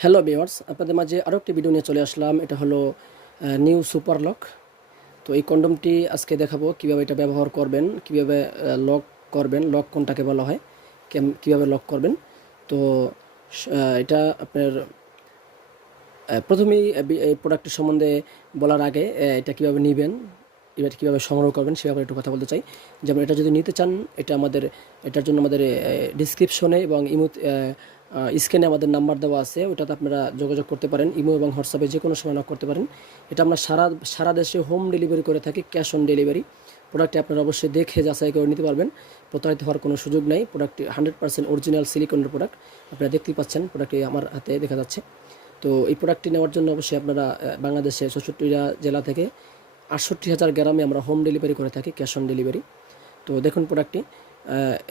Hello বিয়ার্স আপনাদের মাঝে আরও একটি ভিডিও নিয়ে চলে আসলাম। এটা হলো নিউ সুপার লক তো এই কন্ডমটি আজকে দেখাবো কীভাবে এটা ব্যবহার করবেন, কীভাবে লক করবেন লক কোনটাকে বলা হয় কীভাবে লক করবেন। তো এটা আপনার প্রথমেই এই প্রোডাক্টের সম্বন্ধে বলার আগে এটা কীভাবে নেবেন, এটা কীভাবে সংগ্রহ করবেন, সে ব্যাপারে একটু কথা বলতে চাই। যেমন এটা যদি নিতে চান, এটা আমাদের, এটার জন্য আমাদের ডিসক্রিপশনে এবং ইমো স্ক্রিনে আমাদের নাম্বার দেওয়া আছে ওটাতে আপনারা যোগাযোগ করতে পারেন, ইমো এবং হোয়াটসঅ্যাপে যে কোনো সময় করতে পারেন। এটা আমরা সারা সারা দেশে হোম ডেলিভারি করে থাকি ক্যাশ অন ডেলিভারি প্রোডাক্টটি আপনারা অবশ্যই দেখে যাচাই করে নিতে পারবেন। প্রতারিত হওয়ার কোনো সুযোগ নেই। প্রোডাক্টটি হান্ড্রেড পার্সেন্ট অরিজিনাল সিলিকনের প্রোডাক্ট আপনারা দেখতেই পাচ্ছেন প্রোডাক্টটি আমার হাতে দেখা যাচ্ছে। তো এই প্রোডাক্টটি নেওয়ার জন্য অবশ্যই আপনারা বাংলাদেশে চৌষট্টিটা জেলা থেকে আটষট্টি হাজার গ্রামে আমরা হোম ডেলিভারি করে থাকি ক্যাশ অন ডেলিভারি তো দেখুন প্রোডাক্টটি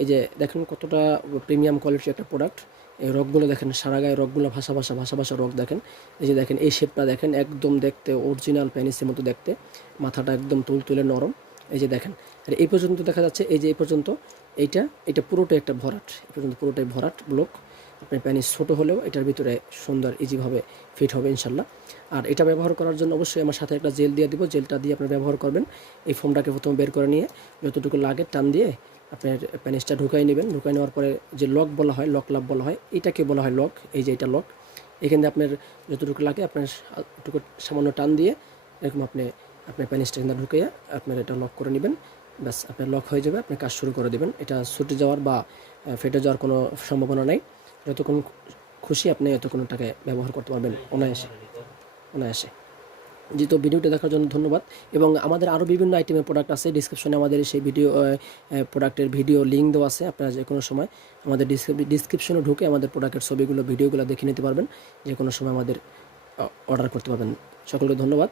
এই যে দেখেন কতটা প্রিমিয়াম কোয়ালিটির একটা প্রোডাক্ট এই রকগুলো দেখেন সারা গায়ে রকগুলো ভাষা ভাষা ভাষা ভাষা রক দেখেন। এই যে দেখেন, এই শেপটা দেখেন, একদম দেখতে অরিজিনাল প্যানিসের মতো দেখতে। মাথাটা একদম তুলতুলে নরম। এই যে দেখেন, আর এই পর্যন্ত দেখা যাচ্ছে, এই যে এই পর্যন্ত, এইটা এটা পুরোটাই একটা ভরাট। এই পর্যন্ত পুরোটাই ভরাট ব্লক আপনার প্যানিস ছোটো হলেও এটার ভিতরে সুন্দর ইজিভাবে ফিট হবে ইনশাল্লাহ। আর এটা ব্যবহার করার জন্য অবশ্যই আমার সাথে একটা জেল দিয়ে দিব। জেলটা দিয়ে আপনি ব্যবহার করবেন। এই ফোমটাকে প্রথমে বের করে নিয়ে যতটুকু লাগে টান দিয়ে আপনার প্যানিসটা ঢুকাই নেবেন। ঢুকাই নেওয়ার পরে যে লক বলা হয়, লক লাভ বলা হয়, এটাকে বলা হয় লক, এই যে এটা লক। এখানে আপনার যতটুকু লাগে আপনার একটু সামান্য টান দিয়ে এরকম আপনি, আপনার প্যানিসটা কিন্তু ঢুকিয়ে আপনার এটা লক করে নেবেন। ব্যাস, আপনার লক হয়ে যাবে, আপনি কাজ শুরু করে দেবেন। এটা ছুটে যাওয়ার বা ফেটে যাওয়ার কোনো সম্ভাবনা নেই। যতক্ষণ খুশি আপনি এতক্ষণ টাকা ব্যবহার করতে পারবেন, অনায়াসে। অনায়াসে। জি তো ভিডিওটা দেখার জন্য ধন্যবাদ। এবং আমাদের আরও বিভিন্ন আইটেমের প্রোডাক্ট আছে ডিসক্রিপশনে আমাদের সেই ভিডিও প্রোডাক্টের ভিডিও লিঙ্ক দেওয়া আছে, আপনারা যে কোনো সময় আমাদের ডিসক্রিপশনে ঢুকে আমাদের প্রোডাক্টের ছবিগুলো ভিডিওগুলো দেখে নিতে পারবেন। যে কোনো সময় আমাদের অর্ডার করতে পারবেন। সকলকে ধন্যবাদ।